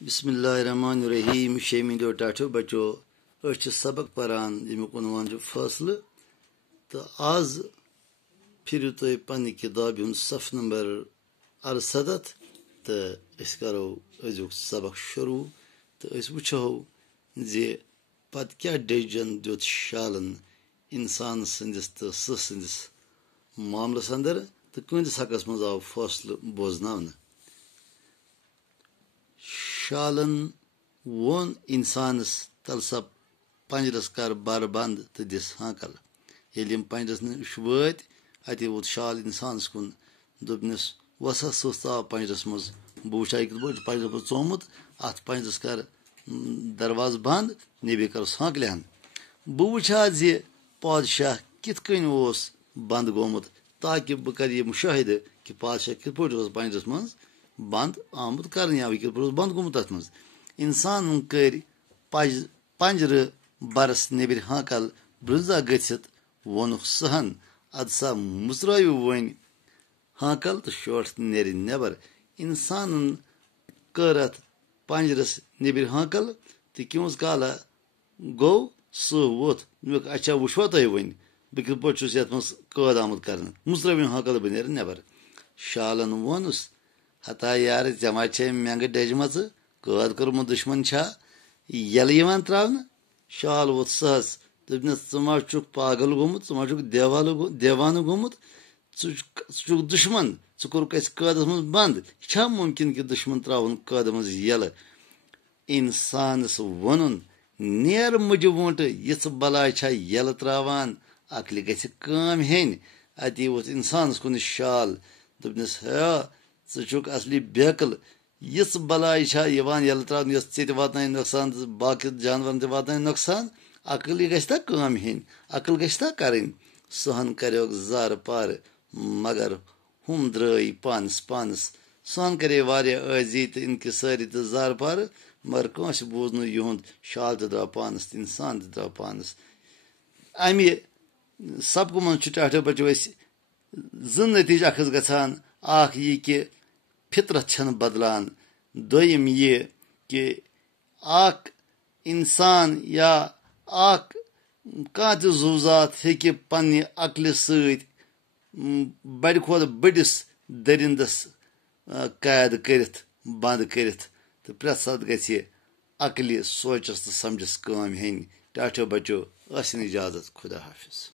बिस्मिल्लाहिर्रहमानिर्रहीम शेमिंदो टाठो बचो सबक परान यमुक उनवान फैसल तो आज फिर तुम पन्ने किताब सफ नंबर 68 तो करो अजुक सबक शुरू तो वो जे पत क्या डिसीजन दुत शालन इंसान संदिस तो संदिस मामलस अंदर तो कंदिस हकस मज आव फैसल बोजन शालन वोन इंसानस तल सा पंजरस कर बर बंद तो दिस हाकल ये पंजरस नश वत अति वोत शाल इंसानस कुन दोपनस वसा सस आव पंजरस मज बह वुचा यह पंजरस मज चोमुत अत पंजरस कर दरवाज बंद नेबी कर हाकलहन बह वुचा जे पादशाह कित कन बंद गोमुत ताकि बह कर यह मुशाहिद कि पादशाह कित पे पंजरस मज बंद आमुत कर बंद गोमुत तथ मज इंसान कर पंजर बरस नेबर हाकल ब्रजा गथित वोनुख सहन अद सा मुचरव वन हाकल तो शोट नेर नबर इंसान कर अत पंजरस नेबर हाकल तो क्योंस काला गो सह वोत अच्छा वुचवा तुम वन बह कित पे ये मज कैद आमुत कर मुचरव हाकल बह नेर नबर शालन वोनुस हता यार जमा मेंग डजम कैद कर्मुत दुश्मन छा यल त्रावन शाल वोत सहस दोपनस मा चुक पागल गोमुत मा चुक देवान गोमुत चुक दुश्मन कोरुक कैदस मज बंद छा मुमकिन कि दुश्मन त्रावन कैद मज यल इंसानस वन नेर मुझ वोट यह बलाय छा यल त्रावान अकल गि काम हेन अति वोत इंसानस कुन शाल दोपनस है चुक असली बेकल यह बलाय यल त्रावन ये वात नुकसान बाकी जानवर वात नुकसान अकल गि काम हेन अकल गि कर सहन करो जार पार मगर हम द्रई पानस पानस सहन करे वारिया अजी तो इनकसारी तो जार पार मगर कंस बूज नुंद शाल तो द्राव पानस इंसान तो द्राव पानस अमि सबक मन टाठो बचो जन नतीज अखज गसान अख यह कि फितरत छन बदलान दोयम यह कि अख इंसान या अख कह जुजात हेकि पन्ने अकल सत बड़ खुद बड़िस दरिंदस कैद करित बंद करित तो प्रेथ सात गि अकल सोचस तो समझस काम हेन टाठो बचो इजाजत खुदा हाफिज।